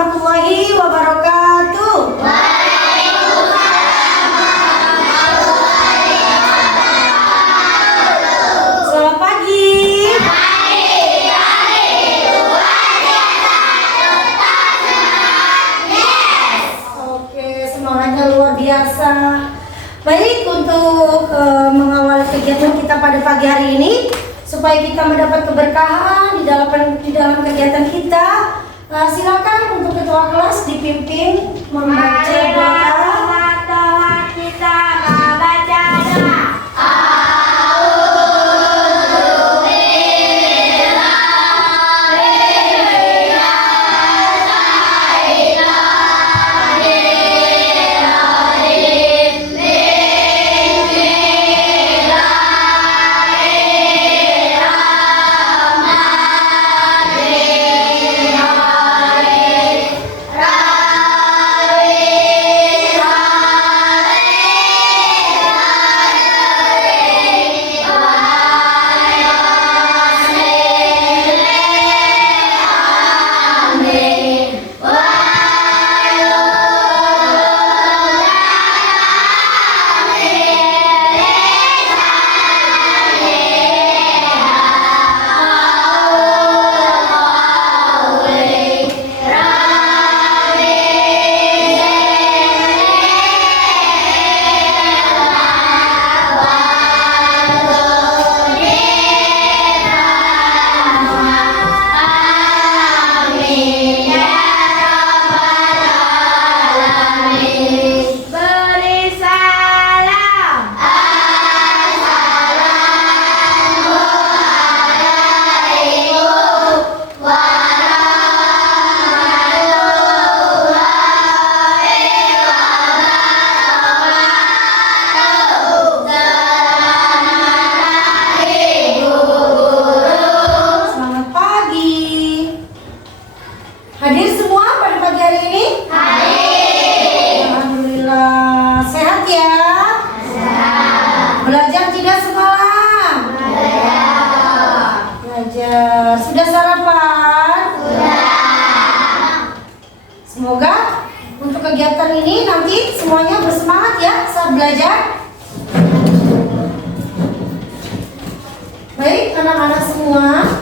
warahmatullahi wabarakatuh. Waalaikumsalam warahmatullahi wabarakatuh. Selamat pagi. Oke, semangatnya luar biasa. Baik, untuk mengawali kegiatan kita pada pagi hari ini, supaya kita mendapat keberkahan di dalam kegiatan kita, silakan untuk ketua kelas dipimpin membaca doa. Kita membaca doa. Hadir semua pada pagi hari ini? Hadir. Alhamdulillah. Sehat ya? Sehat. Belajar tidak semalam? Belajar. Sudah sarapan? Sudah. Semoga untuk kegiatan ini nanti semuanya bersemangat ya saat belajar. Baik, anak-anak semua.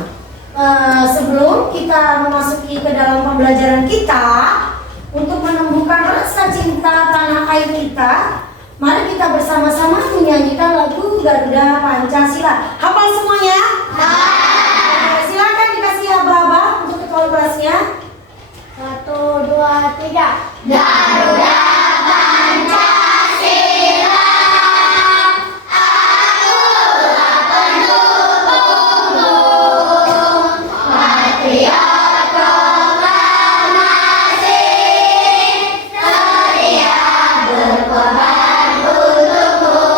Sebelum kita memasuki ke dalam pembelajaran kita, untuk menumbuhkan rasa cinta tanah air kita, mari kita bersama-sama menyanyikan lagu Garuda Pancasila. Hafal semuanya? Silakan dikasih aba-aba untuk ketua kelasnya. 1, 2, 3. Garuda Pancasila, akulah pendukungmu, patriot proklamasi, setia berkorban untukmu.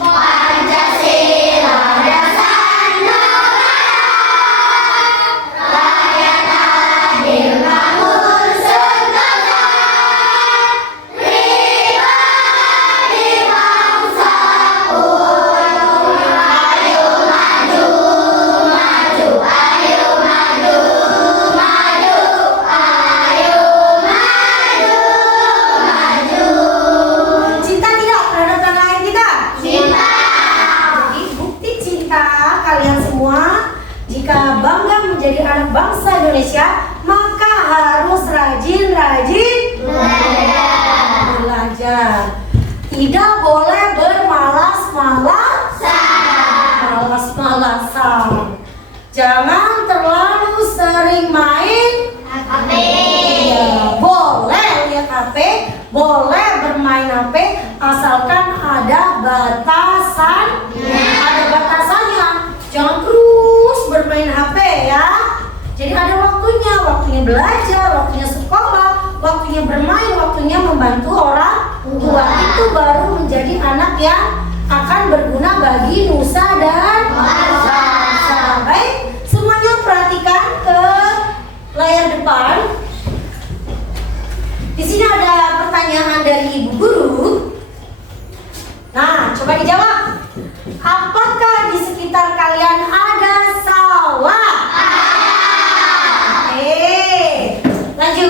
Pancasila dasar negara, rakyat adil makmur sentosa, pribadi bangsaku. Ayo maju, maju, ayo maju, maju, ayo maju, maju. Cinta tidak terhadap tanah air kita? Cinta. Jadi bukti cinta kalian semua, jika bangga menjadi anak bangsa Indonesia, maka harus rajin-rajin belajar. Tidak boleh bermalas-malasan. Jangan terlalu sering main. Ya, boleh lihat HP, boleh bermain HP, asalkan ada batasan. Ada batasannya. Jangan terus bermain HP ya. Jadi ada waktunya belajar, waktunya sekolah, waktunya bermain, waktunya membantu orang tua. Itu baru menjadi anak yang akan berguna bagi nusa dan bangsa. Baik, semuanya perhatikan ke layar depan. Di sini ada pertanyaan dari Ibu Guru. Nah, coba dijawab. Apakah di sekitar kalian ada sawah? Lanjut.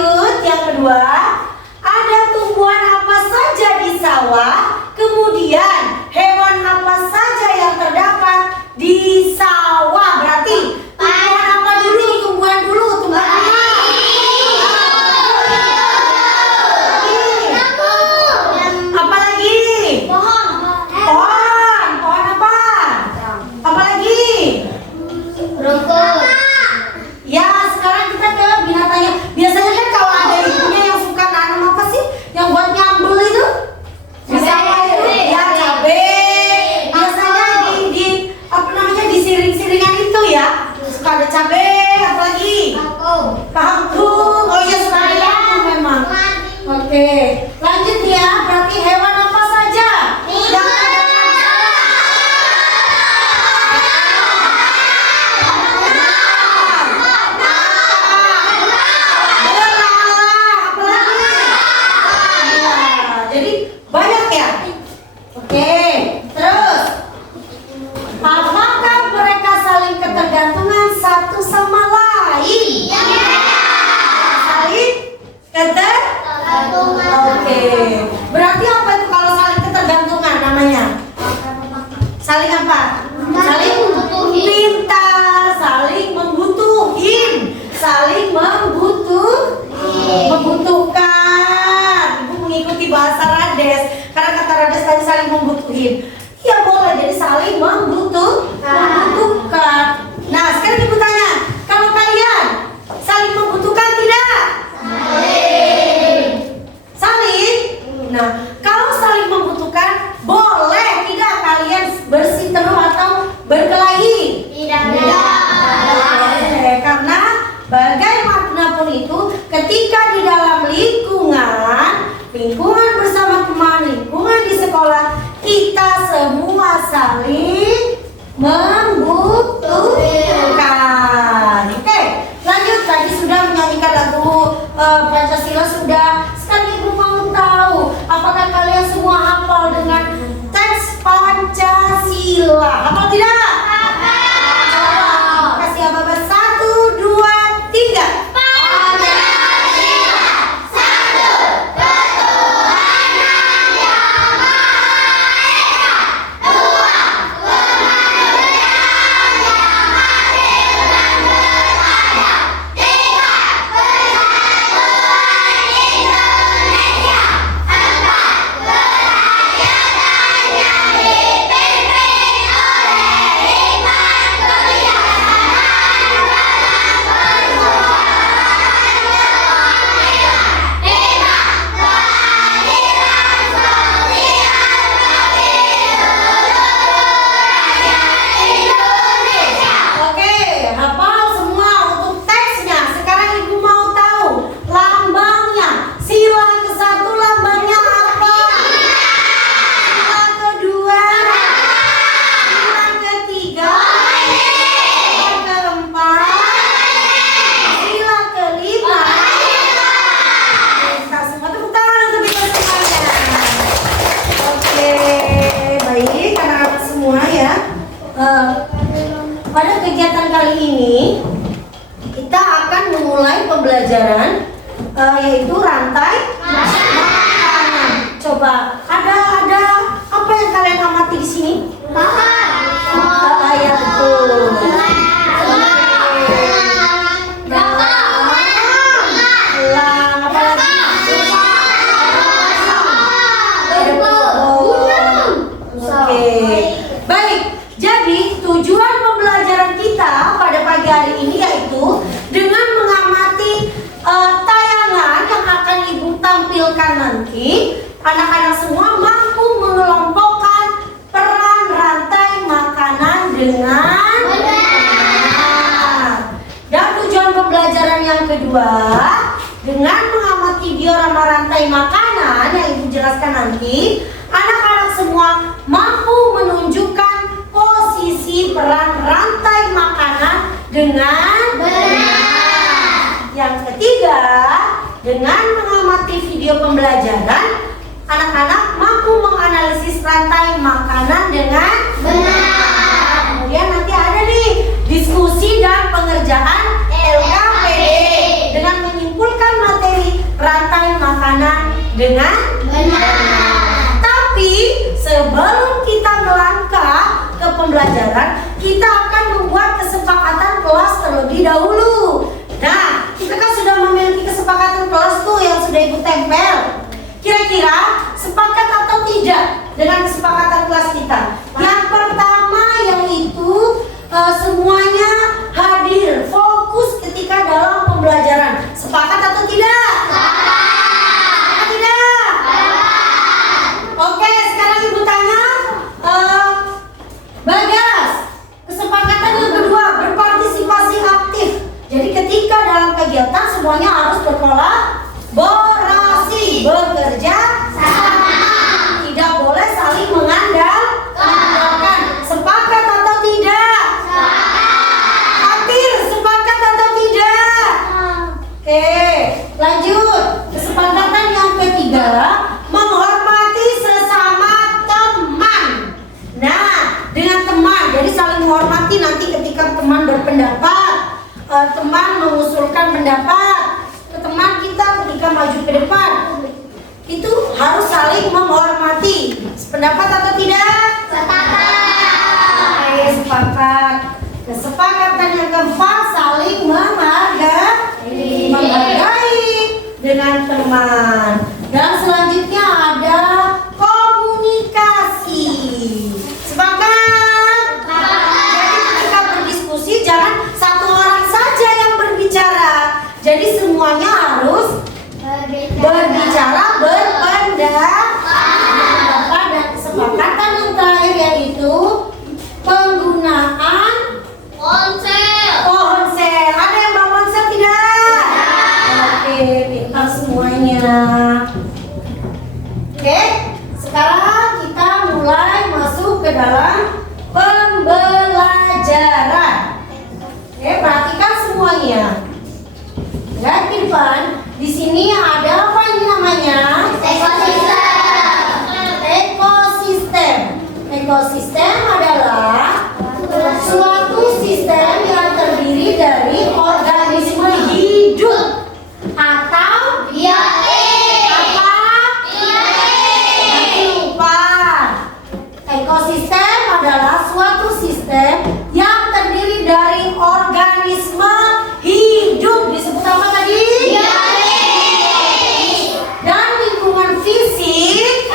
mungkin. Ya boleh, jadi saling membutuhkan. Nah, sekarang ibu tanya, kalau kalian saling membutuhkan tidak? Saling. Nah, kalau saling membutuhkan, boleh tidak kalian berseteru atau berkelahi? Tidak. Karena bagaimanapun itu, ketika di dalam lingkungan bersama teman, lingkungan di sekolah, kita semua saling membutuhkan. Oke, lanjut. Tadi sudah menyanyikan lagu Pancasila sudah. Sekarang ibu mau tahu, apakah kalian semua hafal dengan teks Pancasila? Hafal tidak? Coba kasih apa? 1, 2, 3. Pada kegiatan kali ini kita akan memulai pembelajaran yaitu rantai makanan. Coba ada apa yang kalian amati di sini? Ya betul. Baik, jadi tujuan pembelajaran kita pada pagi hari ini yaitu dengan mengamati tayangan yang akan ibu tampilkan nanti, anak-anak semua mampu mengelompokkan peran rantai makanan dengan benar. Dan tujuan pembelajaran yang kedua, dengan mengamati diorama rantai makanan yang ibu jelaskan nanti, anak-anak semua mampu menunjukkan posisi peran rantai makanan dengan benar. Yang ketiga, dengan mengamati video pembelajaran, anak-anak mampu menganalisis rantai makanan dengan benar. Kemudian nanti ada nih diskusi dan pengerjaan LKPD dengan menyimpulkan materi rantai makanan dengan benar. Tapi sebelum kita melangkah ke pembelajaran, kita akan membuat kesepakatan kelas terlebih dahulu. Nah, kita kan sudah memiliki kesepakatan kelas tuh yang sudah ibu tempel. Kira-kira sepakat atau tidak dengan kesepakatan kelas kita? Yang pertama yaitu semuanya hadir, fokus ketika dalam pembelajaran. Sepakat atau tidak? Sepakat. Tidak? Oke, sekarang ibu tanya, Bagas, kesepakatan yang kedua, berpartisipasi aktif. Jadi ketika dalam kegiatan semuanya harus berkolaborasi, bekerja sama, tidak boleh saling mengandalkan. Sepakat atau tidak? Hadir, sepakat atau tidak? Oke, lanjut. Kesepakatan yang ketiga, menghormati sesama teman. Nah, dengan teman, jadi saling menghormati nanti ketika teman berpendapat, teman mengusulkan pendapat ke teman kita ketika maju ke depan, itu harus saling menghormati. Sependapat atau tidak? Sepakat. Oke, sepakat. Kesepakatan yang keempat, saling menghargai dengan teman. Dan selanjutnya ada komunikasi. sini ada apa ini namanya? Ekosistem. Ekosistem adalah suatu sistem yang terdiri dari organisme hidup atau apa? Nanti lupa. Ekosistem adalah suatu sistem yang terdiri dari organisme hidup. Disebut apa tadi? Dan lingkungan fisik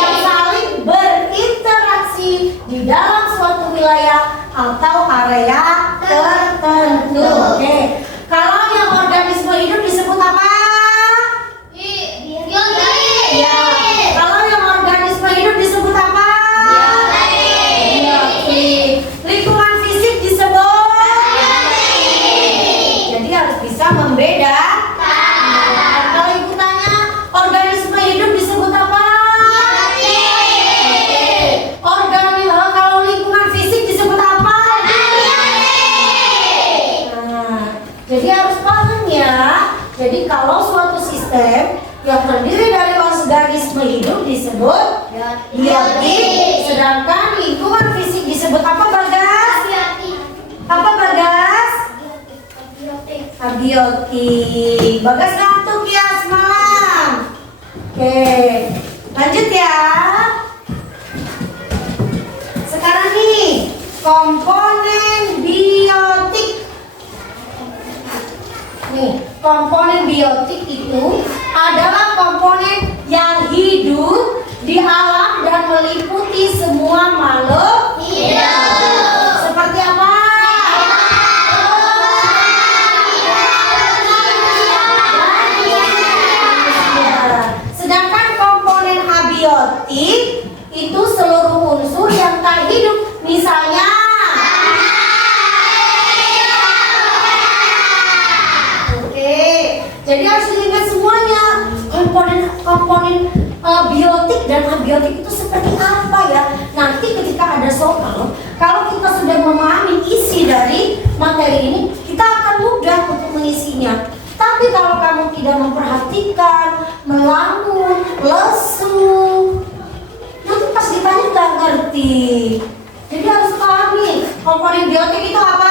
yang saling berinteraksi di dalam suatu wilayah atau area tertentu. Oke. Kalau yang organisme hidup disebut apa? Ya. Kalau yang organisme hidup disebut apa? Biotik. Lingkungan fisik disebut? Jadi harus bisa membedakan. Kalau ibu tanya, organisme hidup disebut apa? Kalau lingkungan fisik disebut apa? Nah, jadi harus paham ya. Jadi kalau suatu sistem yang terdiri dari organisme hidup disebut biotik, sedangkan lingkungan fisik disebut apa, Bagas? Apa, Bagas? Abiotik. Bagas ngantuk ya semalam. Oke, lanjut ya. Sekarang nih komponen biotik. Nih, komponen biotik itu adalah komponen yang hidup di alam dan meliputi semua makhluk hidup. Seperti apa? Sedangkan komponen abiotik itu seluruh unsur yang tak hidup. Misalnya jadi harus diingat semuanya komponen biotik dan abiotik itu seperti apa ya. Nanti ketika ada soal, kalau kita sudah memahami isi dari materi ini, kita akan mudah untuk mengisinya. Tapi kalau kamu tidak memperhatikan, melamun, lesu, nanti pas ditanya nggak ngerti. Jadi harus pahami komponen biotik itu apa.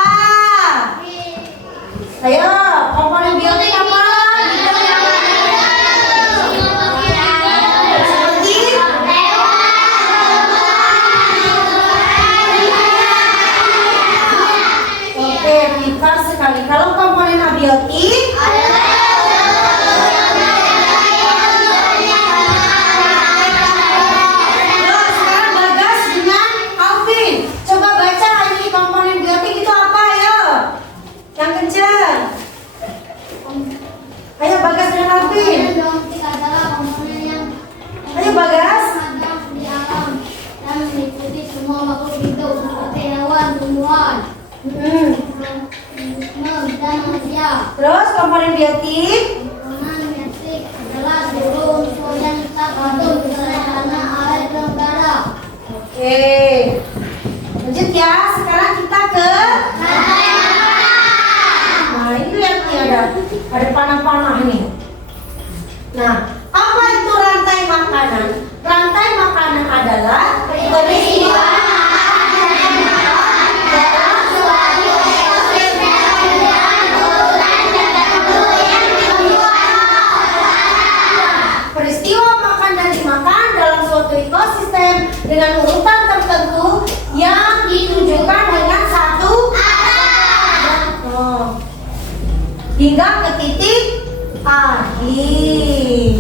Ayo, komponen biotik apa? Oke, pintar sekali. Kalau komponen abiotik sekarang Bagas dengan Alvin. Coba baca ini komponen biotik itu apa ya? Yang kencang. Ayo Bagas dan Alvin. Biotik adalah komponen yang Ayo Bagas. ada di alam dan meliputi semua makhluk hidup seperti hewan, tumbuhan, dan manusia. Terus komponen biotik. Komponen biotik adalah seluruh unsur yang terkandung di dalam tanah, air, dan udara. Oke. Lanjut ya. Sekarang kita ke nah, ini lihat nih ada panah-panah nih. Nah, apa itu rantai makanan? Rantai makanan adalah peristiwa dalam suatu ekosistem dengan urutan tertentu yang peristiwa makan dan dimakan dalam suatu ekosistem dengan urutan tertentu yang ditunjukkan dengan satu hingga ke titik akhir.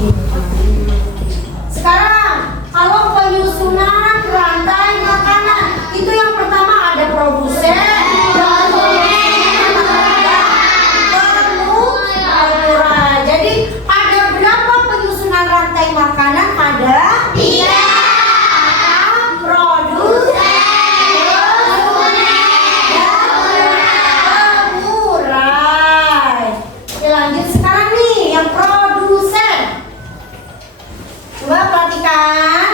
Sekarang kalau penyusunan rantai makanan itu yang pertama ada produsen, pengurai. Jadi ada berapa penyusunan rantai makanan? Ada 3. Produsen, pengurai. Oke, lanjut sekarang nih yang produsen. Coba perhatikan.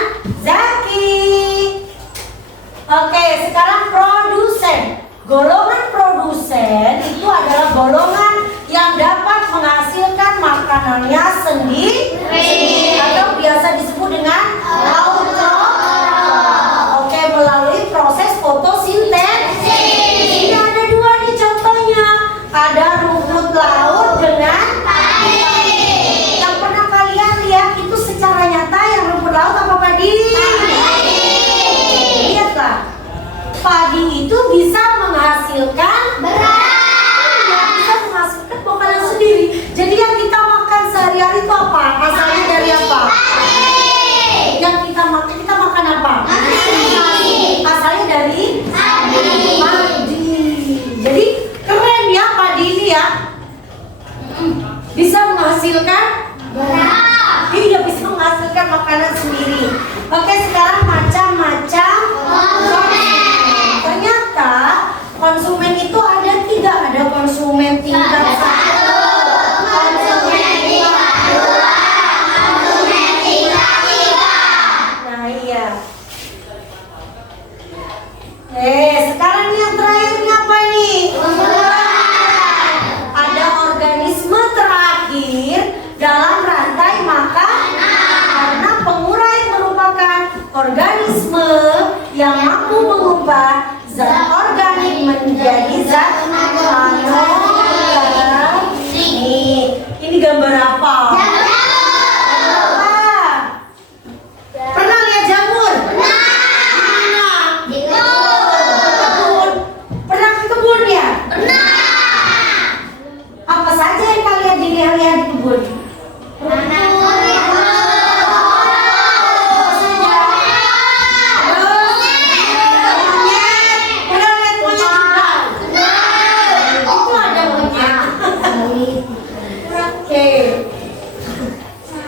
ya? Bisa menghasilkan? Iya, bisa menghasilkan makanan sendiri. Oke, sekarang macam-macam konsumen. Ternyata konsumen itu ada 3. Ada konsumen tingkat 1, konsumen tingkat 2, konsumen tingkat 3. Nah iya. Sekarang yang terakhir ini apa nih? Ada organisme terakhir dalam rantai makanan. Karena pengurai merupakan organisme yang mampu mengubah zat organik menjadi zat anorganik. Ini gambar apa? Pernah lihat jamur? Pernah ke kebun ya? Apa saja yang kalian dilihat di kebun?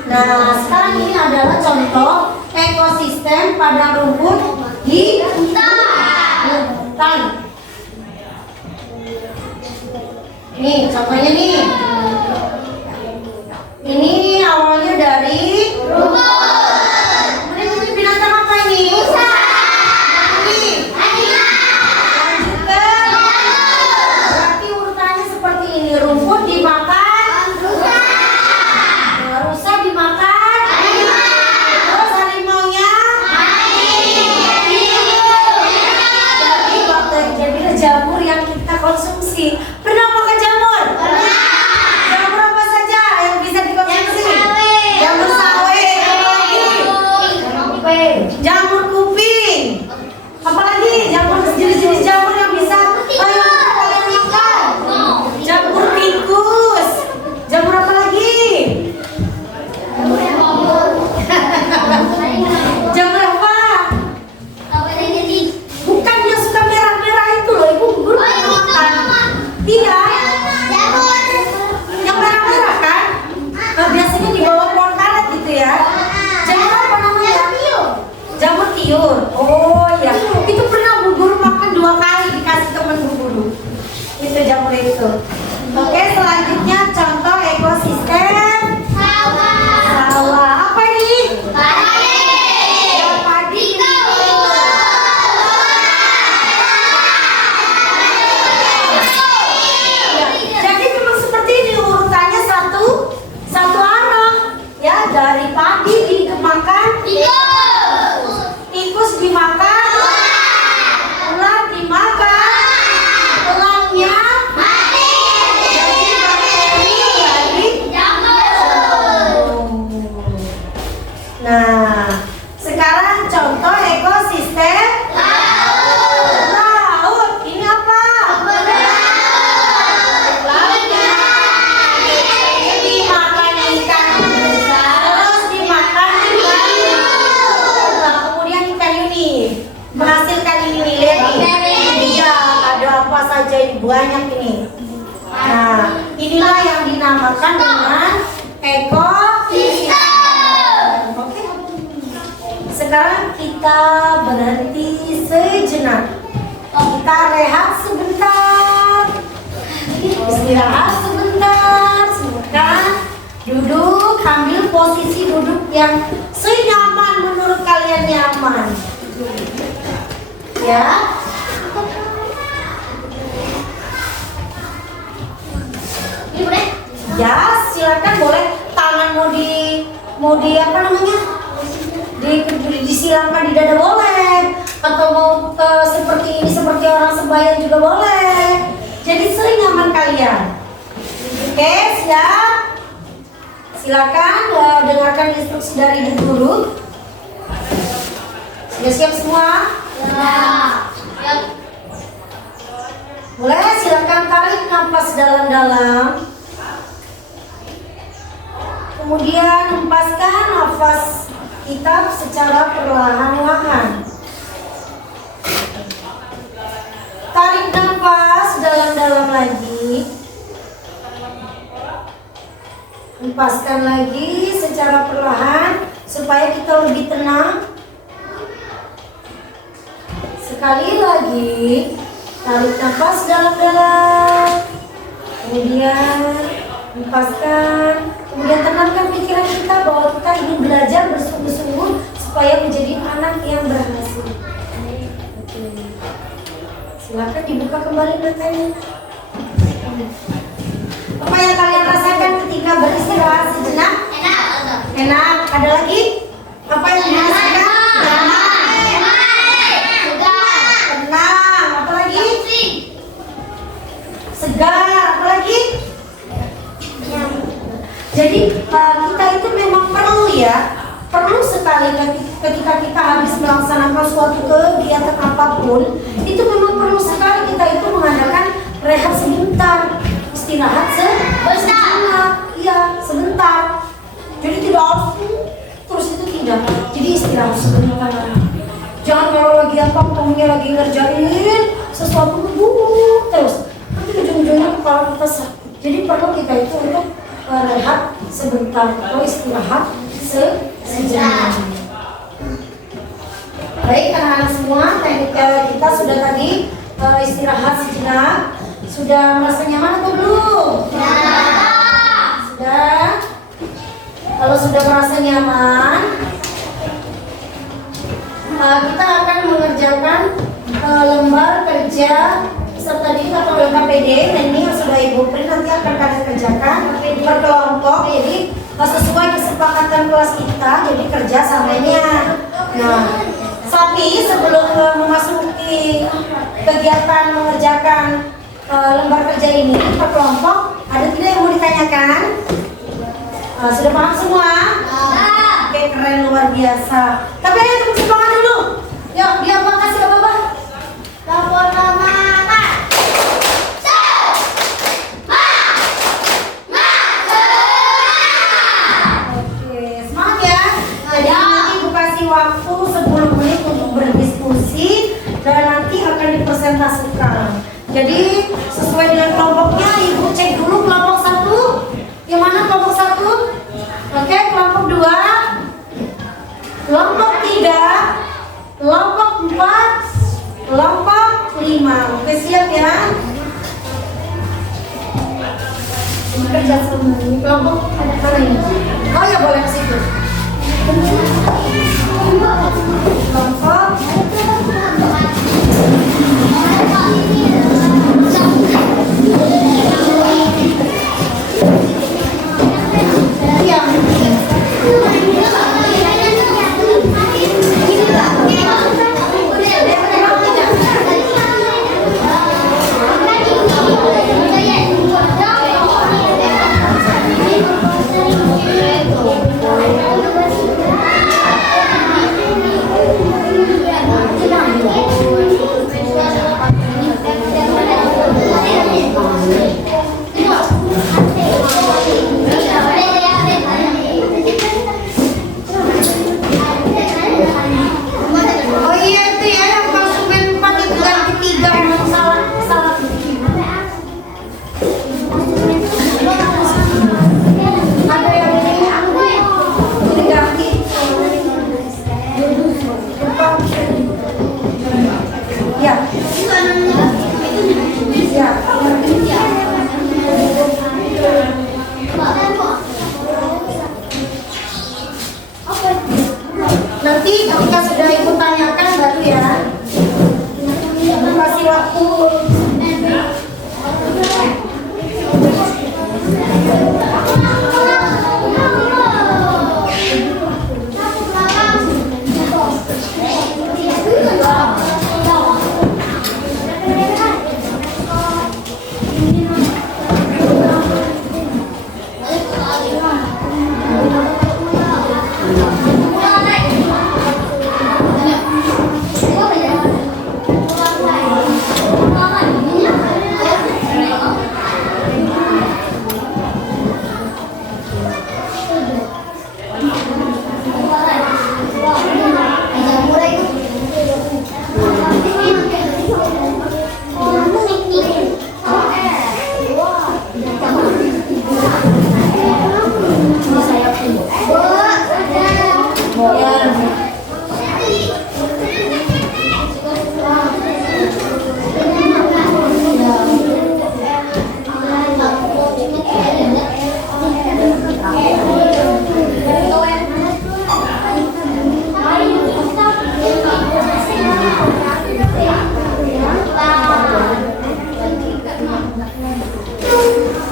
Nah, sekarang ini adalah contoh ekosistem padang rumput di hutan. Nih, contohnya nih. Ini awalnya dari rumput. Kemudian ini binatang apa ini? Berarti urutannya seperti ini. Rumput dimakan, rusa dimakan, terus harimaunya jadi jamur yang kita konsumsi. Pernah makan jamur? Jamur apa saja yang bisa dikonsumsi? Jamur sawi, jamur kuping, apalagi jamur jenis-jenis jamur yang bisa kalian makan. Jamur tikus, jamur apa lagi? Jamur apa? Bukan yang suka merah-merah itu loh, ibu guru makan. Tidak. Yang merah-merah kan? Nah, biasanya di bawah pohon karet gitu ya. Jamur apa namanya? Jamur tiur. Oh ya, itu pernah bu guru makan 2 kali dikasih temen bu guru. Itu jamur itu. Oke, selanjutnya contoh ekosistem sawah. Apa ini? Padi. Jadi memang seperti ini urutannya satu arah ya, dari padi dimakan, tikus dimakan, ular dimakan, elangnya jadi bakteri dari Nah, sekarang contoh ekosistem laut. Ini apa? Lautnya dimakan ikan, terus dimakan ikan. Nah, kemudian ikan ini menghasilkan ini nih, lihat nih. Iya, ada apa saja ini, banyak ini. Nah, inilah yang dinamakan dengan ekosistem. Oke. Sekarang kita berhenti sejenak. Kita rehat sebentar. Istirahat sebentar. Silakan duduk, ambil posisi duduk yang senyaman menurut kalian nyaman. Ya. Ini boleh? Ya, silakan boleh. Tangan mau di apa namanya? Disilamkan di dada boleh, atau mau seperti ini, seperti orang sembahyang juga boleh. Jadi senyaman kalian. Oke, siap? Silakan dengarkan instruksi dari ibu guru. Sudah siap semua? Ya. Boleh, silakan tarik nafas dalam-dalam. Kemudian hempaskan nafas kita secara perlahan-lahan. Tarik nafas dalam-dalam lagi. Hempaskan lagi secara perlahan supaya kita lebih tenang. Sekali lagi, tarik nafas dalam-dalam. Kemudian hempaskan. Kemudian tenangkan pikiran kita bahwa kita ingin belajar bersungguh-sungguh supaya menjadi anak yang berhasil. Oke. Silakan dibuka kembali matanya. Apa yang kalian rasakan ketika beristirahat sejenak? Enak. Enak. Ada lagi? Apa yang dirasakan? Tenang. Apa lagi? Segar. Apa lagi? Jadi kita itu memang perlu sekali ketika kita habis melaksanakan suatu kegiatan apapun, itu memang perlu sekali kita itu mengadakan rehat sebentar, istirahat sebentar, iya sebentar. Jadi tidak harus terus itu tidak. Jadi istirahat sebentar. Jangan kalau lagi apa kamunya lagi ngerjain sesuatu terus, nanti ujung-ujungnya kepala kita sakit. Jadi perlu kita itu untuk rehat sebentar atau istirahat sejenak. Baik anak-anak semua, teknik kita sudah tadi istirahat sejenak. Sudah merasa nyaman atau belum? Sudah. Kalau sudah merasa nyaman, kita akan mengerjakan lembar kerja serta diri atau LKPD. Dan ini yang sudah Ibu print nanti akan kalian kerjakan berkelompok. Jadi sesuai kesepakatan kelas kita, jadi kerja samanya. Nah, tapi sebelum memasuki kegiatan mengerjakan lembar kerja ini per kelompok, ada tidak yang mau ditanyakan? Sudah paham semua? Oke, keren, luar biasa. Tapi ayo tepuk semangat dulu. Yuk, dia apa kasih apa? Laporan mana? Oke, semangat ya. Jadi nanti Ibu kasih waktu 10 menit untuk berdiskusi dan nanti akan dipresentasikan. Jadi sesuai dengan kelompoknya, Ibu cek dulu kelompok 1. Yang mana kelompok 1? Oke, kelompok 2, kelompok 3, kelompok 4, kelompok 5. Oke, siap ya? Kerja sama ini kelompok ada mana ini? Oh ya, boleh ke situ. Kelompok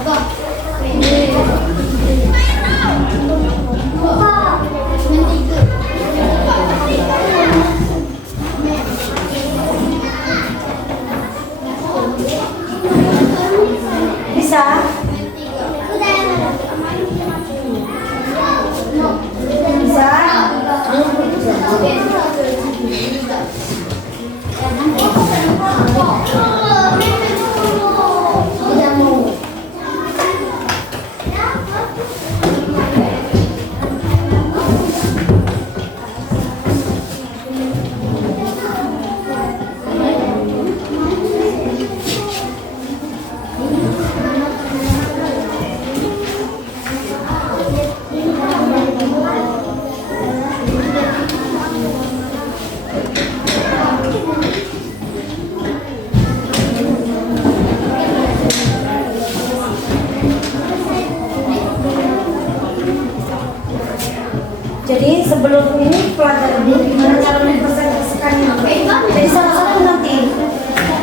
Bisa? Bisa? Jadi sebelum ini pelajaran ini gimana cara mempresentasikannya. Jadi sama-sama nanti.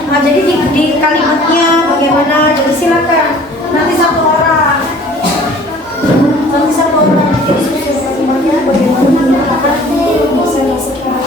Nah, jadi di kalimatnya bagaimana. Jadi silakan nanti satu orang diskusi bagaimana bisa masukkan.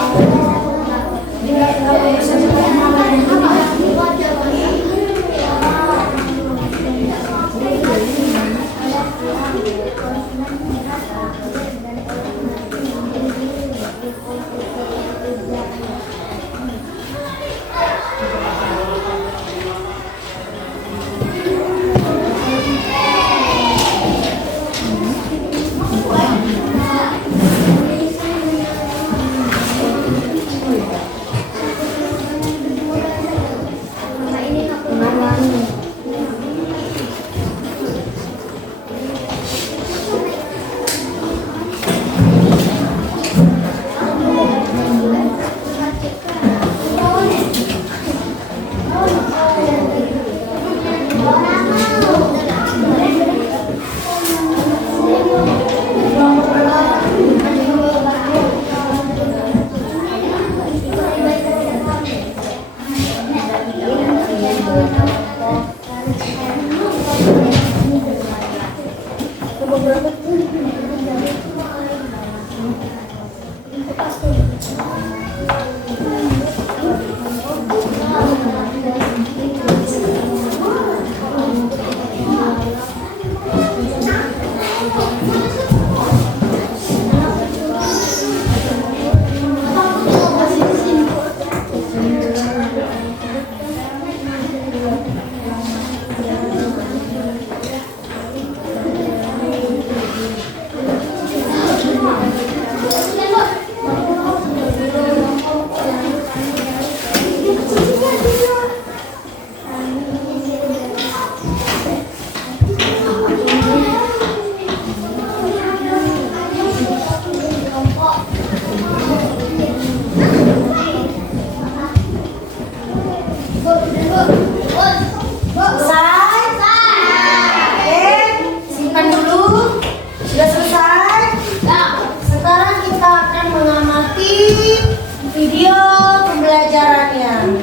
Video pembelajarannya.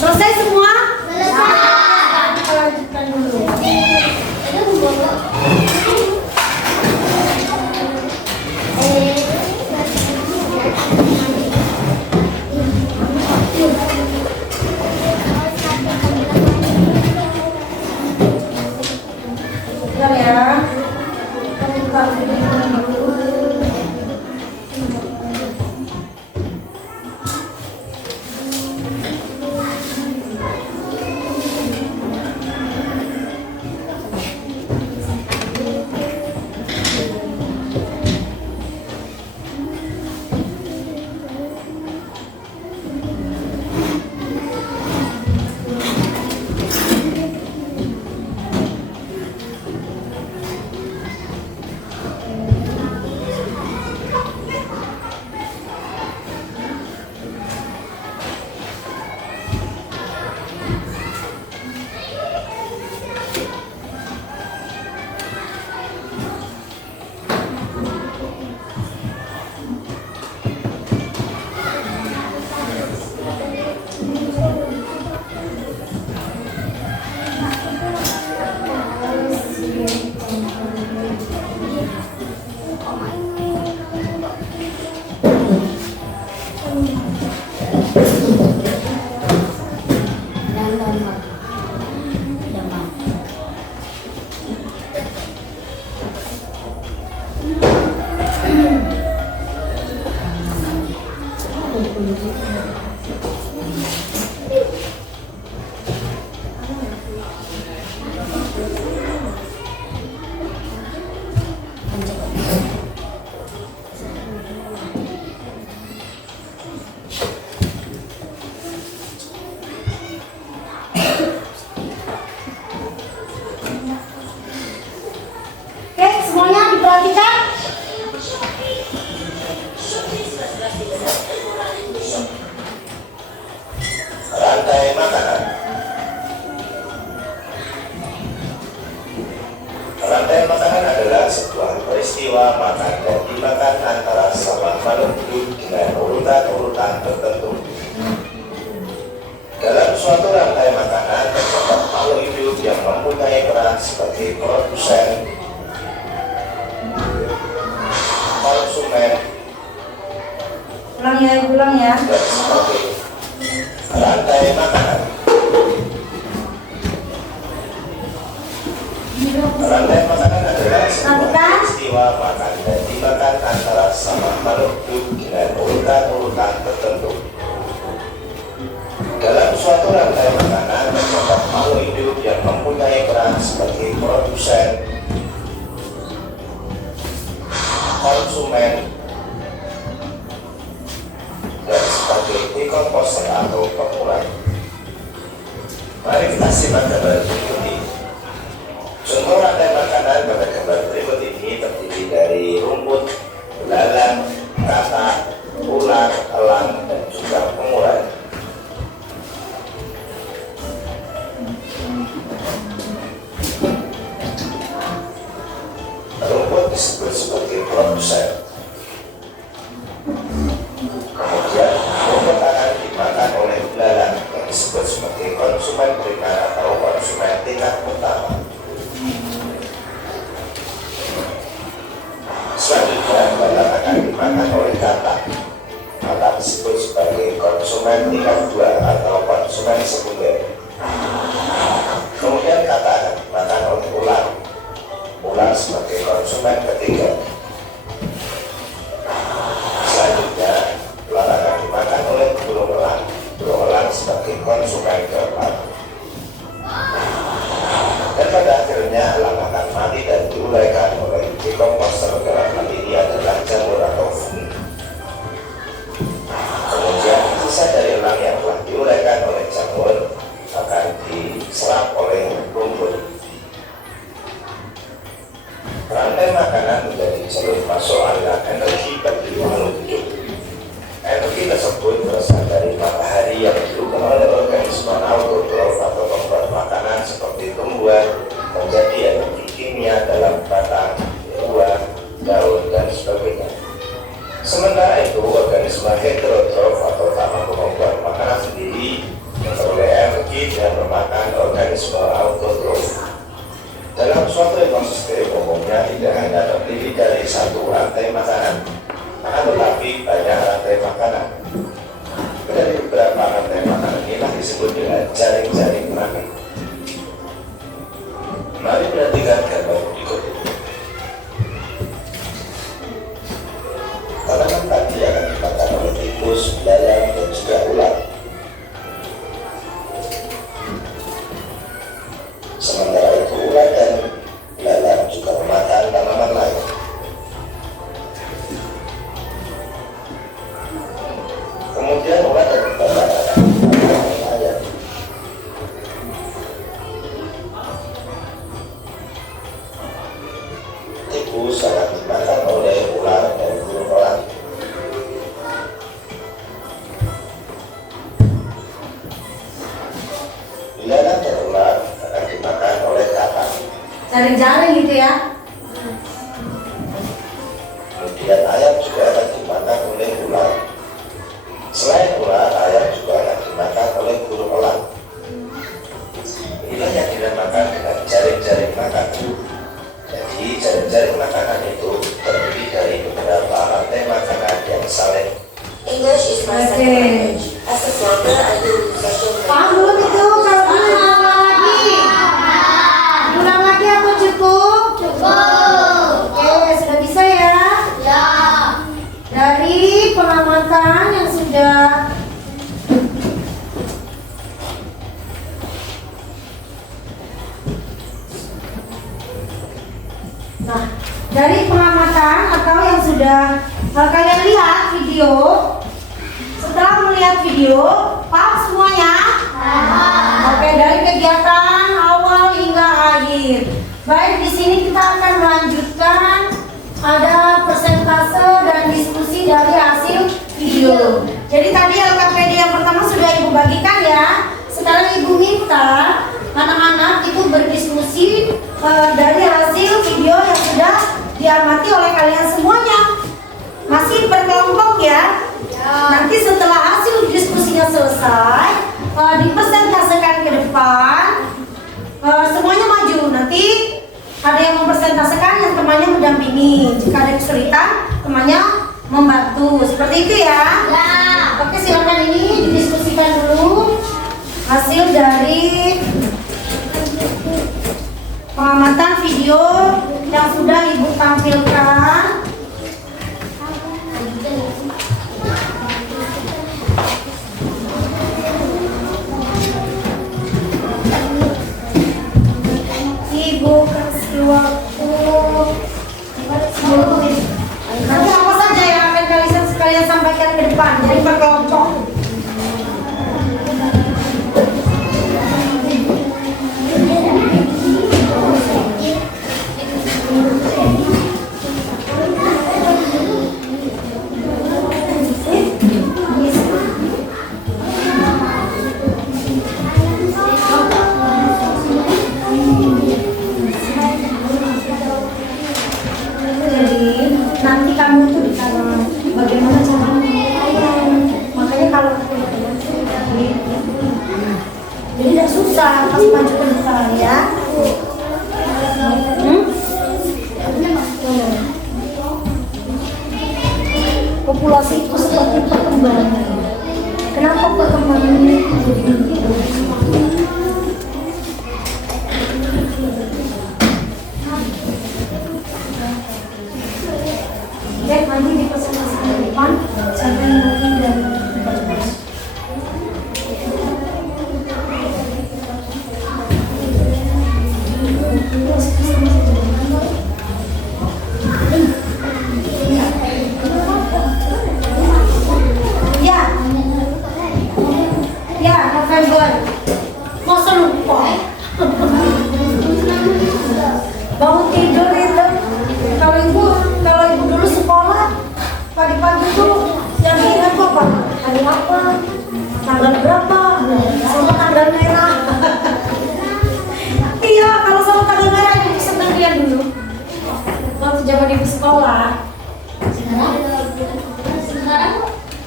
Selesai semua? Selesai. Kita lanjutkan dulu. Bentar ya. Oke, semuanya diperhatikan. Rantai makanan. Rantai makanan adalah sebuah peristiwa makan dan dimakan antara sama makhluk hidup dengan urutan-urutan tertentu. Dalam suatu rantai makanan terdapat makhluk hidup yang mempunyai peran sebagai produsen, konsumen, Ulang ya, ulang ya. dan sebagainya. Rantai makanan. Rantai makanan adalah sebuah peristiwa makan dan dimakan antara sama makhluk hidup dengan urutan-urutan tertentu. Dalam suatu rantai makanan terdapat makhluk hidup yang mempunyai peran sebagai produsen, konsumen, dan sebagai dekomposer atau pengurai. Mari kita simak gambar berikut ini. Contoh rantai makanan pada gambar berikut ini terdiri dari rumput, belalang, katak, ular, elang, dan juga pengurai. Rumput disebut sebagai produsen. Kemudian rumput akan dimakan oleh belalang yang disebut sebagai konsumen primer atau konsumen tingkat pertama. Selanjutnya belalang akan dimakan oleh katak. Katak disebut sebagai konsumen tingkat 2 atau konsumen sekunder. Kemudian katak akan dimakan oleh ular. Ular sebagai konsumen ketiga. Selanjutnya ular akan dimakan oleh burung elang. Burung elang sebagai konsumen keempat. Dan pada akhirnya elang akan mati dan diuraikan oleh dekomposer. Dalam hal ini adalah jamur atau fungi. Kemudian sisa dari elang yang telah diuraikan oleh jamur akan diserap oleh rumput. Rantai makanan menjadi jalur masuk aliran energi bagi makhluk hidup. Energi tersebut berasal dari matahari yang didukung oleh organisme autotrof atau pembuat makanan seperti tumbuhan, menjadi energi kimia dalam batang, buah, daun, dan sebagainya. Sementara itu, organisme heterotrof atau tanpa pembuat makanan sendiri memperoleh energi dengan memakan organisme autotrof. Dalam suatu ekosistem umumnya tidak hanya terdiri dari satu rantai makanan, akan tetapi banyak rantai makanan. Dari beberapa rantai makanan inilah disebut dengan jaring-jaring makan. Mari perhatikan gambar berikut ini. Tanaman tadi akan dimakan oleh tikus, belalang, dan juga ular. Sementara itu ular dan belalang juga memakan tanaman lain. Kemudian ular dan belalang akan memakan ayam. Tikus akan dimakan oleh ular dan burung elang. Belalang dan ular akan dimakan oleh katak. Jaring-jaring gitu ya. Kemudian ayam juga akan dimakan oleh ular. Selain ular, ayam juga akan dimakan oleh burung elang. Inilah yang dinamakan dengan jaring-jaring makanan. Jadi jaring-jaring makanan itu terdiri dari beberapa rantai makanan yang saling. English is my second language. As a blogger, I do social media. Paham belum itu kalau Nah, dari pengamatan atau yang sudah kalian lihat video, setelah melihat video, paham semuanya? Oke, dari kegiatan awal hingga akhir. Baik, di sini kita akan melanjutkan ada persentase dan diskusi dari hasil video. Jadi tadi LKPD yang pertama sudah Ibu bagikan ya. Sekarang Ibu minta anak-anak itu berdiskusi dari hasil video yang sudah diamati oleh kalian semuanya. Masih berkelompok ya. Nanti setelah hasil diskusinya selesai, dipresentasekan ke depan, semuanya maju. Nanti ada yang mempresentasekan, yang temannya mendampingi. Jika ada kesulitan, temannya membantu. Seperti itu ya. Oke, silakan ini didiskusikan dulu hasil dari pengamatan video yang sudah Ibu tampilkan. Ibu kasih waktu 10 menit. Nanti apa saja yang akan kalian sampaikan ke depan, jadi berkelompok. Nanti kamu tuh ditanya bagaimana cara menyampaikan. Makanya kalau jadi tidak susah pas maju ke depan ya. Populasi itu seperti perkembangan. Kenapa perkembangannya jadi Oke, nanti di presentasi ke depan siapa yang mungkin dan ya November. Masa lupa? Bangun tidur itu kalau ibu dulu sekolah pagi-pagi tuh yang diingat apa? Hari apa? Tanggal berapa? Sama tanggal merah. Iya, kalau sama tanggal merah ibu senang lihat dulu. Waktu zaman ibu sekolah.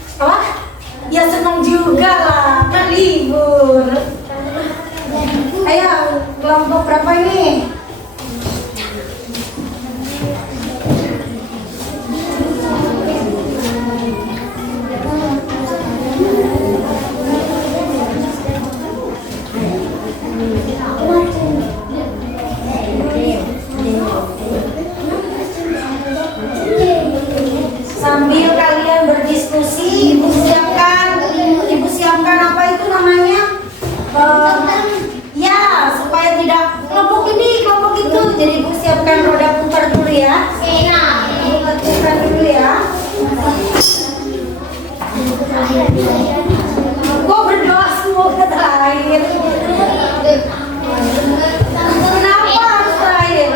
Sekolah? Ya senang juga lah, kan libur. Ayo, kelompok berapa ini? Sambil kalian berdiskusi, ibu siapkan apa itu namanya? Ya, supaya tidak kelompok ini, kelompok itu. Jadi ibu siapkan roda putar dulu ya. Ibu putar dulu ya. Kok berdoa semoga terakhir? Kenapa harus terakhir?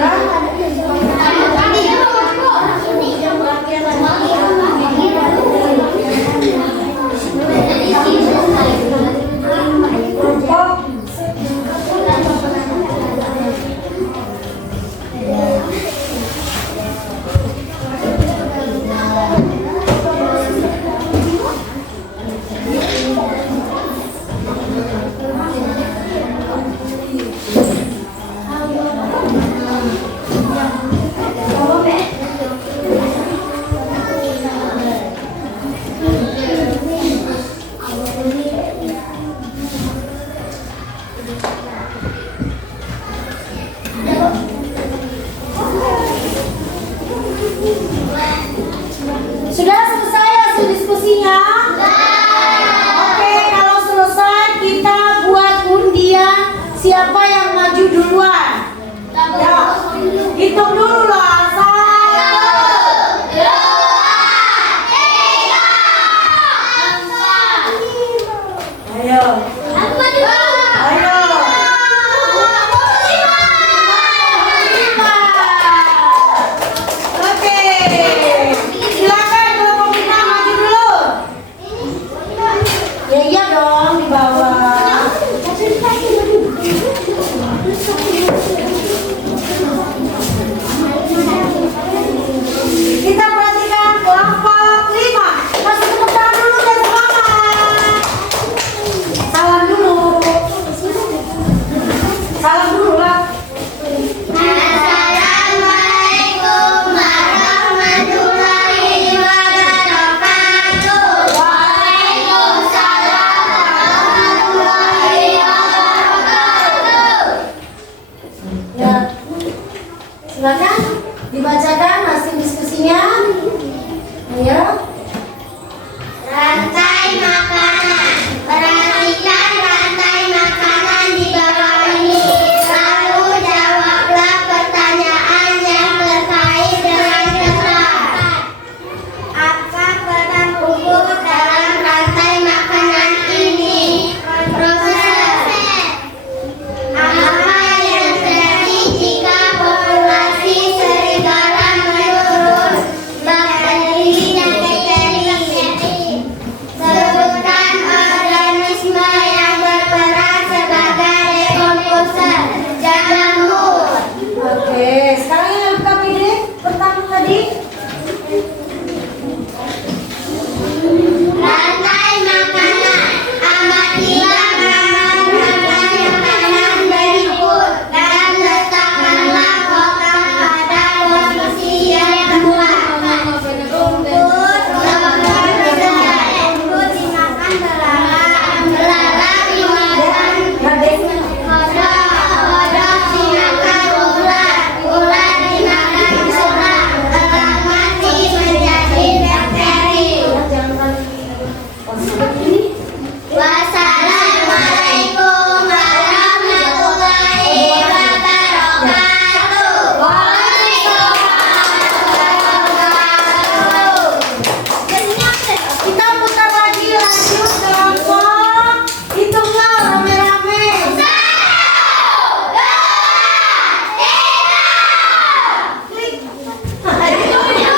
Sudah selesai hasil diskusinya? Oke, kalau selesai kita buat undian siapa yang maju duluan. Ya, hitung dulu lah. Kita perhatikan kelompok 5. Masuk tepuk tangan dulu dan semangat. Salam dulu. Salam dulu lah. Assalamualaikum warahmatullahi wabarakatuh. Waalaikumsalam warahmatullahi wabarakatuh. Ya. Silakan dibacakan hasil diskusinya. Ayo. Rantai makanan. Perhatikan rantai makanan di bawah ini. Lalu jawablah pertanyaan yang terkait dengan ketat. Apa peran pupuk dalam rantai makanan ini? Proses. Apa yang terjadi jika populasi serigala menurun? Bakteri dan bakteri. Sebutkan organisme yang berperan sebagai dekomposer. Jamur. Oke, sekarang yang KPD pertama tadi. Rantai makanan. Amatilah gambar rantai makanan berikut dan letakkanlah kotak pada posisi yang tepat. Rumput, rumput dimakan belalang, belalang dimakan kodok dimakan ular, ular dimakan serang, elang mati menjadi bakteri. Wassalamualaikum warahmatullahi wabarakatuh. Kita putar lagi lanjut kelompok. Hitunglah rame-rame. Klik. Ayo.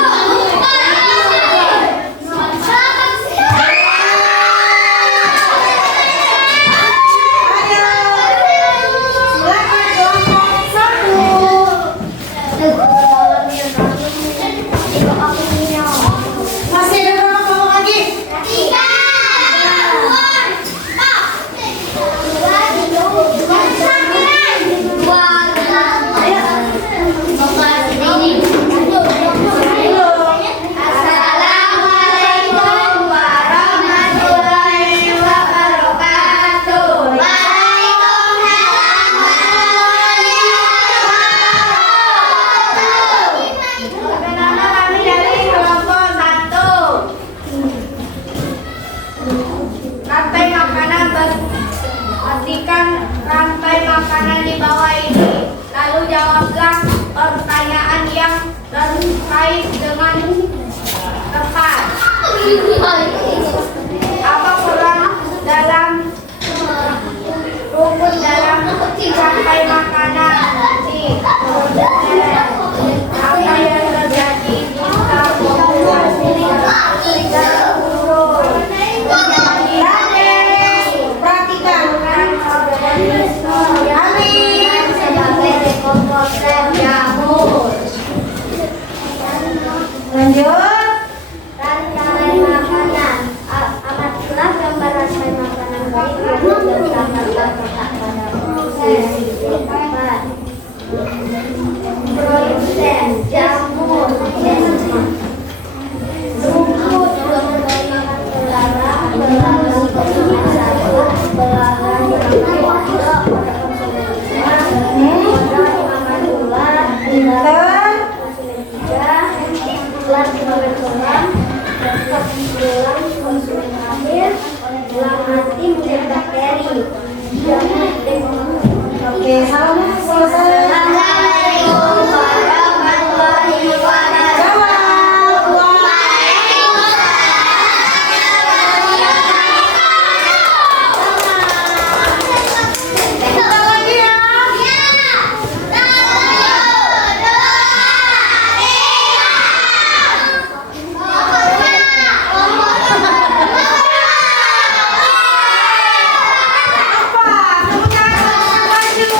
Silakan kelompok 1. Masih ada berapa kelompok lagi? Assalamualaikum warahmatullahi wabarakatuh. Waalaikumsalam warahmatullahi wabarakatuh. Perkenalkan kami dari kelompok 1. Rantai makanan perhatikan rantai makanan di bawah ini. Lalu jawablah pertanyaan yang terkait dengan tepat. Apa peran dalam rumput dalam rantai makanan? Apa yang terjadi jika populasi serigala turun? Perhatikan. Organisme yang berperan sebagai dekomposer jamur. Lanjut. Rantai makanan. Amatilah gambar rantai makanan baik dan letakkanlah kotak pada posisi yang tepat. Proses jamur. Rumput dimakan belalang, belalang dimakan satwa, belalang dimakan kodok, kodok dimakan ular, Pinter. ular dimakan serang, belang konsumen akhir, belang mati menjadi bakteri. Jamur Oke, salamnya selesai. Assalamualaikum warahmatullahi wabarakatuh. Jawab. Wah. Putar lagi ya. Apa? Tepuk tangan, maju.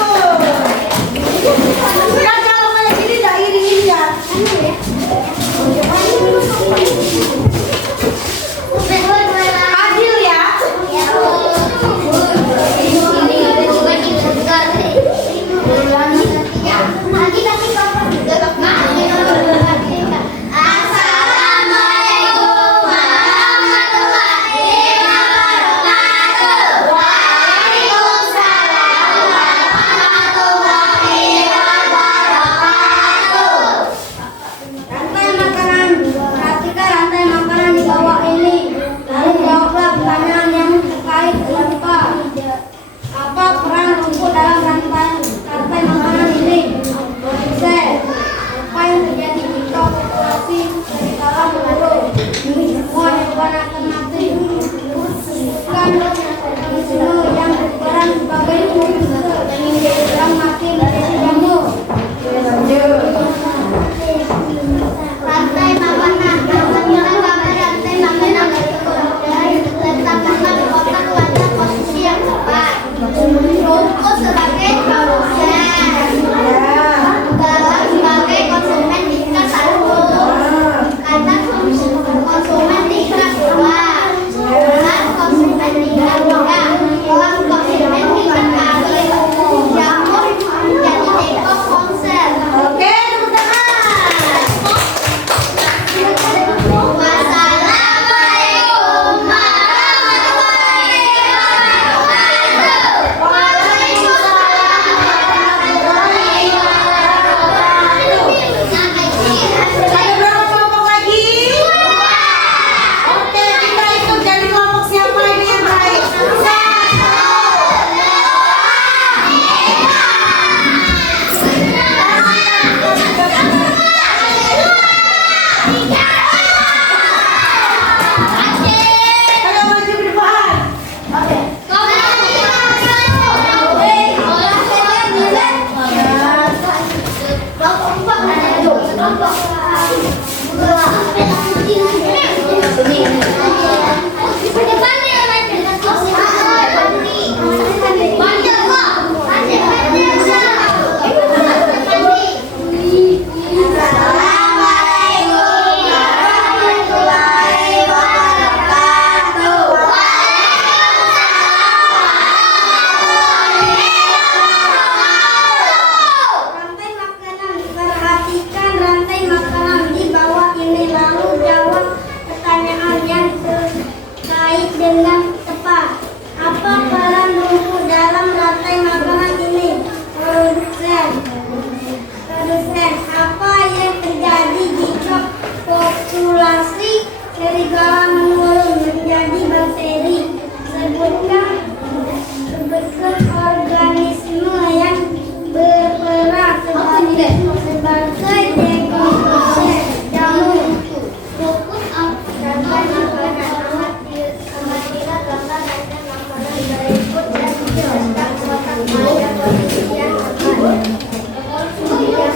Yang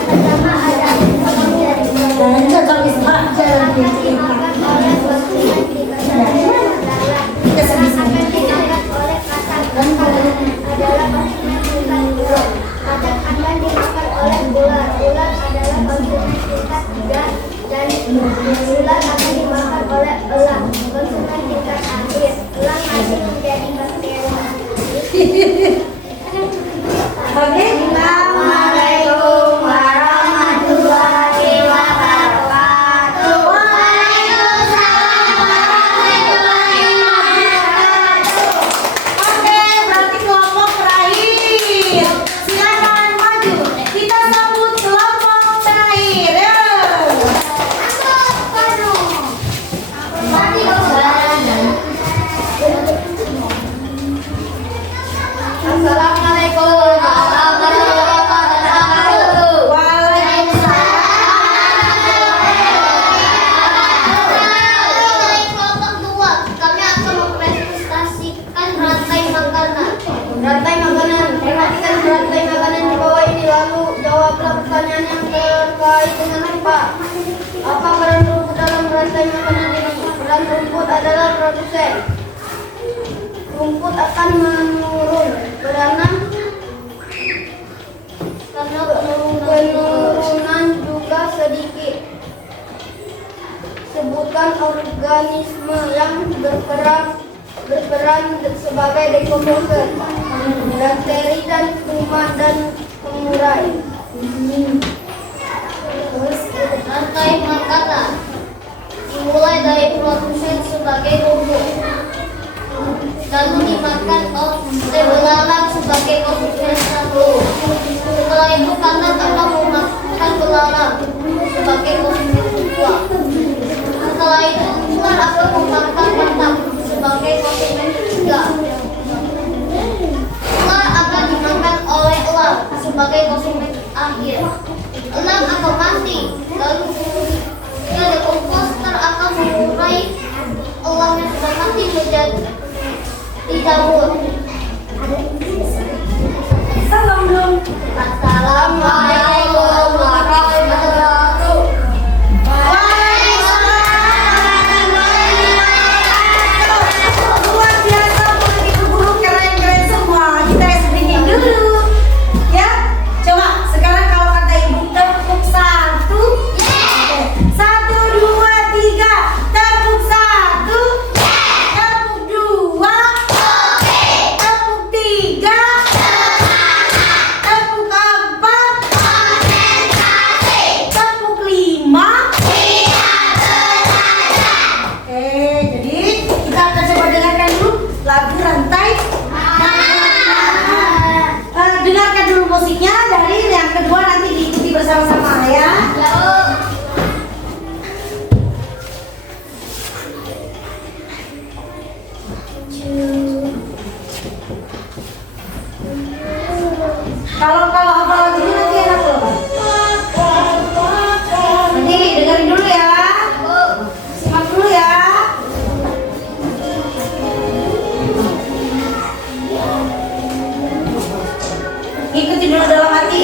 pertama ada jalan Dan cocok bisa jalan akan dimakan oleh konsumen tidak adalah kita sebisa. akan dimakan oleh kacang adalah konsumen tingkat burung. Kacang akan dimakan oleh ular. Ular adalah konsumen tingkat 3 dan ular akan dimakan oleh elang. Konsumen tingkat akhir. Elang mati menjadi bakteri. Oke, Assalamualaikum warahmatullahi wabarakatuh. Waalaikumsalam warahmatullahi wabarakatuh. Oke, berarti kelompok terakhir. Silakan maju. Kita sambut kelompok terakhir. Ya. Assalamualaikum warahmatullahi wabarakatuh. Kelompok 2, kami akan mempresentasikan rantai makanan. Rantai makanan, perhatikan rantai makanan di bawah ini lalu jawablah pertanyaan yang terkait dengan apa. Apa peran rumput dalam rantai makanan ini? Peran rumput adalah produsen. Rumput akan menurun karena penurunan juga sedikit. Sebutkan organisme yang berperan sebagai dekomposer. Bakteri dan kuman dan pengurai. Rantai makanan dimulai dari produsen sebagai rumput, lalu dimakan oleh belalang sebagai konsumen satu. Setelah itu kandang akan memakan belalang sebagai konsumen kedua. Setelah itu ular akan memakan kandang sebagai konsumen ketiga. Ular akan dimakan oleh elang sebagai konsumen akhir. Elang akan mati, lalu dekomposer akan mengurai elang yang sudah mati menjadi jamur. Salam dong. Assalamualaikum warahmatullahi wabarakatuh. Luar biasa, begitu guru keren-keren semua. Kita sedikit dulu, ya. Coba sekarang kalau kata ibu tepuk 1. Oke. 1, 2, 3. Tepuk 1. Tepuk 2. Tepuk 3. Tepuk 4. Tepuk 5. Oke, jadi kita akan coba dengarkan dulu lagu rantai. Dengarkan dulu musiknya dari yang kedua, nanti diikuti bersama-sama ya. Kalau apa lagunya nanti enak loh. Nanti dengerin dulu ya. Simak dulu ya. Ikuti dulu dalam hati.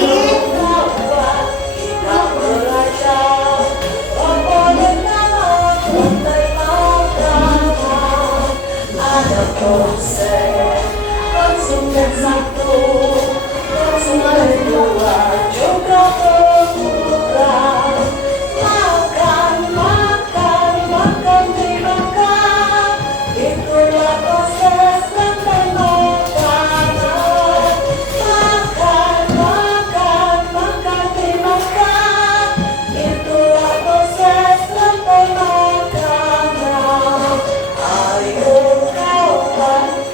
Ayo kawan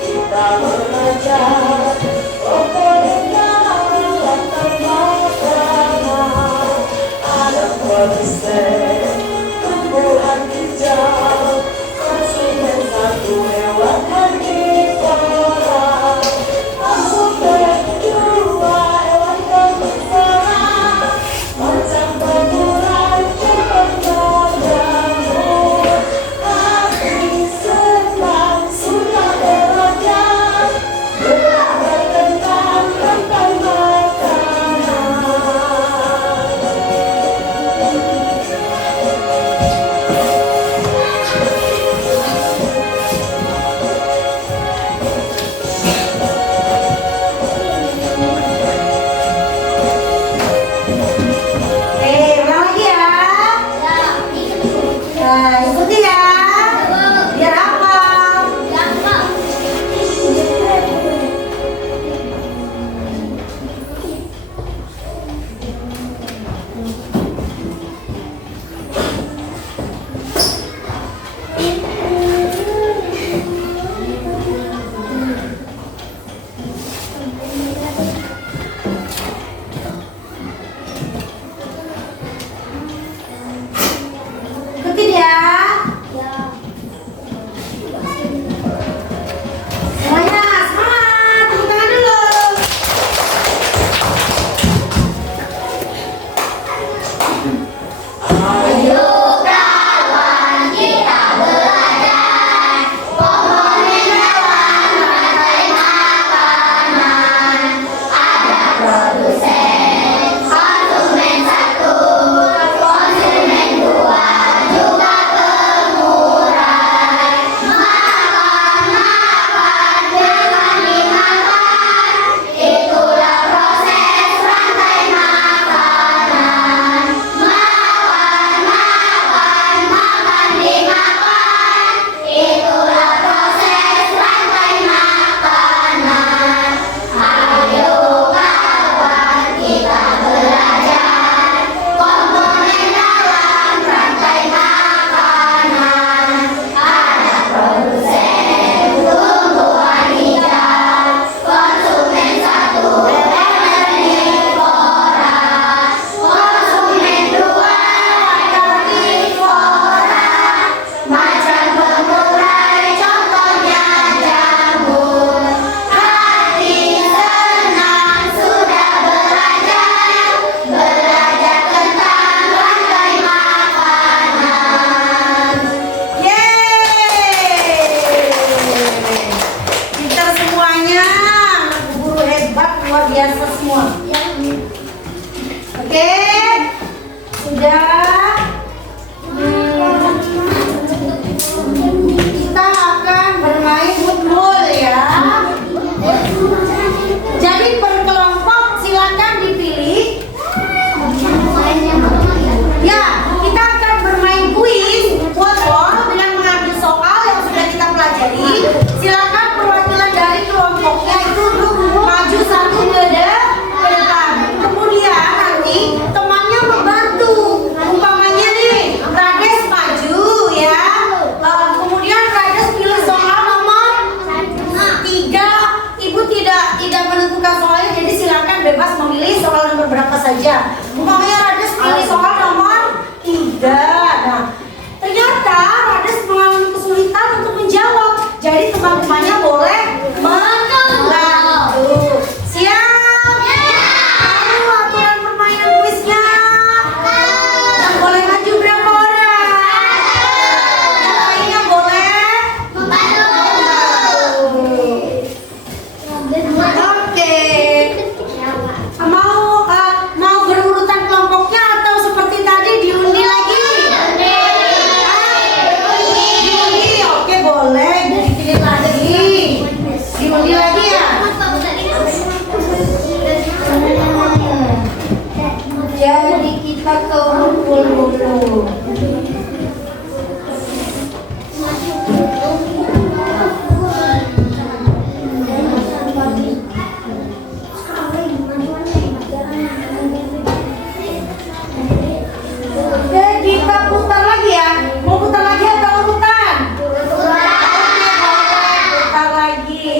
semua. Oke, sudah. Kita akan bermain football ya. Jadi per kelompok silakan dipilih. Ya, kita akan bermain kuis football dengan mengambil soal yang sudah kita pelajari. Silakan perwakilan dari kelompoknya itu untuk maju satu ke depan. Kemudian nanti temannya membantu. Umpamanya nih, Rades maju ya. Kemudian Rades pilih soal nomor 3. Ibu tidak menentukan soalnya, jadi silakan bebas memilih soal nomor berapa saja. Umpamanya Rades pilih soal nomor 3. Nah, ternyata Rades mengalami kesulitan untuk menjawab. Jadi teman-temannya boleh membantu. Siap? Tahu aturan permainan kuisnya? Yang boleh maju berapa orang? Yang lainnya boleh membantu. Oke. Mau berurutan kelompoknya atau seperti tadi diundi lagi? Diundi, oke boleh. Dipilih lagi. Diundi lagi ya. Jadi kita kumpul dulu. Oke, kita putar lagi ya. Mau putar lagi atau urutan? Putar lagi.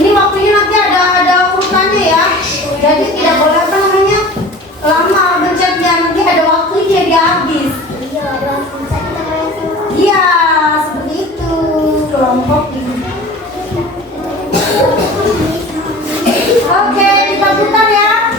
Ini waktunya nanti ada urutannya ya. Jadi tidak boleh apa namanya lama mencetnya, nanti ada waktunya dia habis. Iya, seperti itu kelompok ini. Oke, kita putar ya.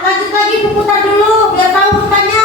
Lanjut lagi, putar dulu biar tahu urutannya.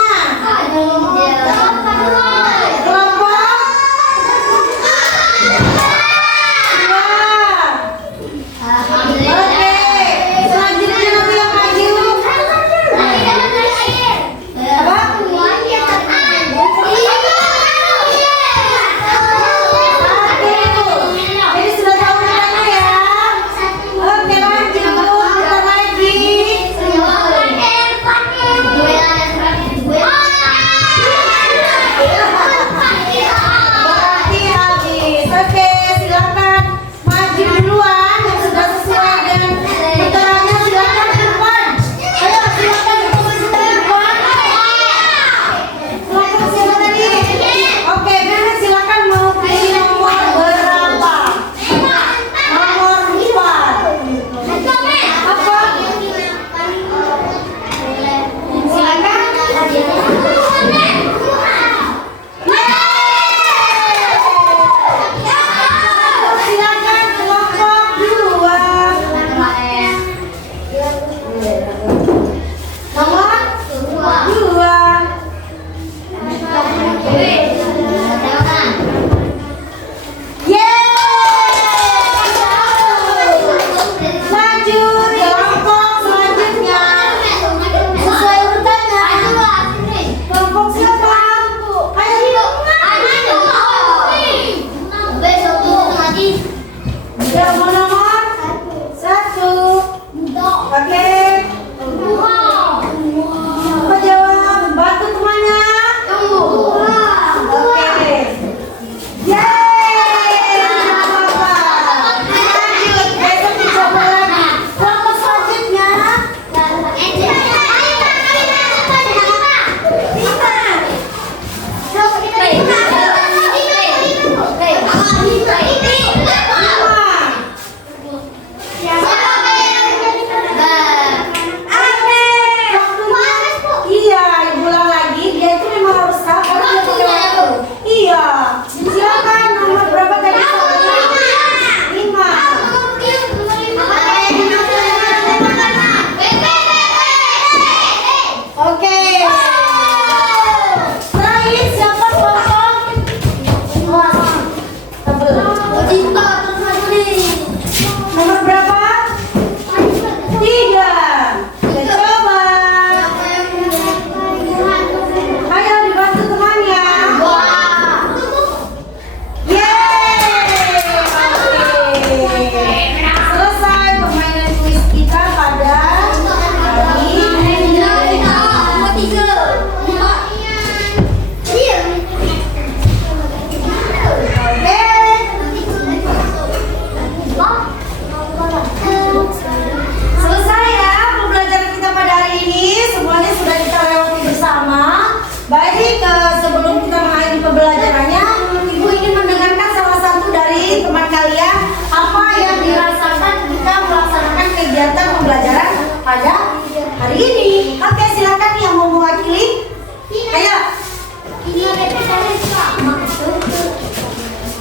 pembelajaran pada hari ini. Oke, silakan yang mau mewakili. Ayo.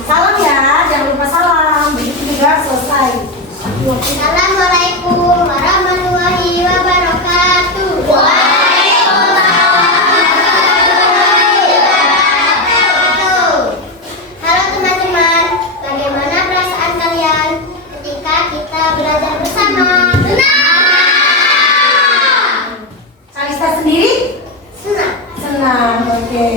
Salam ya, jangan lupa salam. Begitu juga selesai. Assalamualaikum warahmatullahi wabarakatuh. Halo teman-teman, bagaimana perasaan kalian ketika kita belajar bersama? Kalista sendiri? Senang. Senang, oke.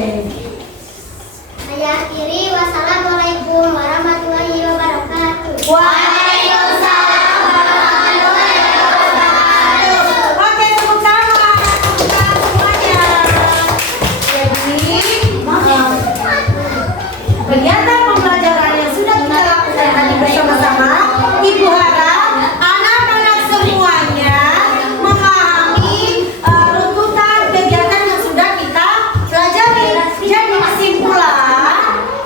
Saya akhiri, wassalamualaikum warahmatullahi wabarakatuh. Waalaikumsalam warahmatullahi wabarakatuh. Oke, tepuk tangan semuanya. Jadi, kegiatan pembelajaran yang sudah kita lakukan tadi bersama-sama, Ibu harap anak-anak semuanya memahami runtutan kegiatan yang sudah kita pelajari. Jadi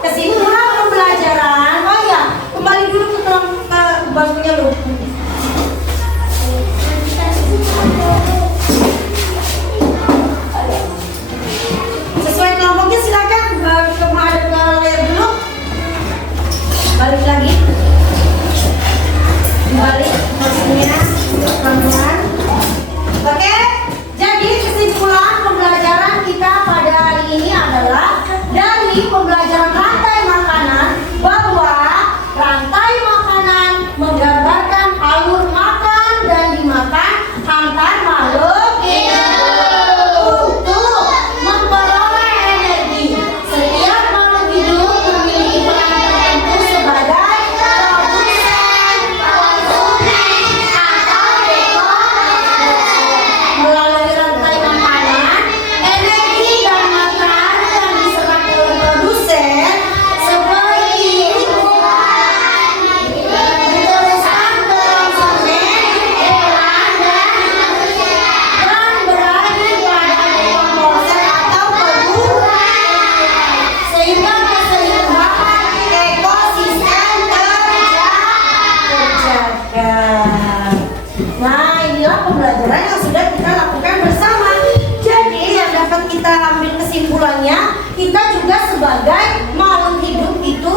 kesimpulan pembelajaran. Oh ya, kembali dulu ke bangkunya lu. Sesuai kelompoknya silakan menghadap ke layar dulu. Balik lagi. Balik posisinya pelan-pelan. Oke, jadi kesimpulan pembelajaran kita pada hari ini adalah dari pembelajaran rantai makanan bahwa rantai makanan menggambarkan alur makan dan dimakan antar makhluk hidup untuk memperoleh energi. Setiap makhluk hidup memiliki peran tertentu sebagai produsen, konsumen, atau dekorator. Melalui rantai makanan, energi dan makanan yang diserap oleh produsen seperti diteruskan ke konsumen, hewan, dan manusia, dan berakhir pada dekomposer atau pembuangan, sehingga keseimbangan ekosistem terjaga. Nah, inilah pembelajaran yang sudah kita lakukan bersama. Jadi yang dapat kita ambil kesimpulannya, kita juga sebagai makhluk hidup itu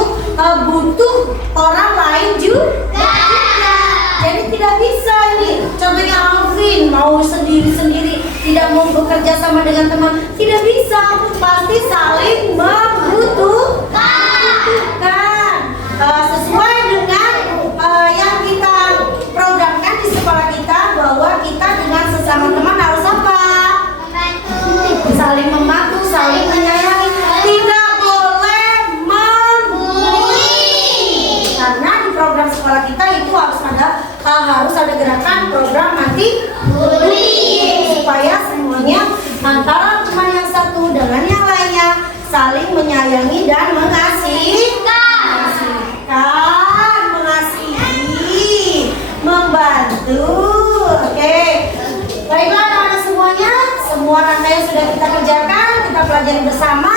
butuh orang lain juga. Jadi tidak bisa ini. Contohnya Alvin mau sendiri-sendiri, tidak mau bekerja sama dengan teman, tidak bisa. Pasti saling membutuhkan. Sesuai dengan yang kita programkan di sekolah kita, bahwa kita dengan sesama teman harus apa? Saling membantu, saling menyayangi, tidak boleh membuli. Karena di program sekolah kita itu harus ada gerakan program anti bullying, supaya semuanya antara teman yang satu dengan yang lainnya saling menyayangi dan mengasihi, membantu. Oke, baiklah anak-anak semuanya, semua rantai yang sudah kita kerjakan, kita pelajari bersama.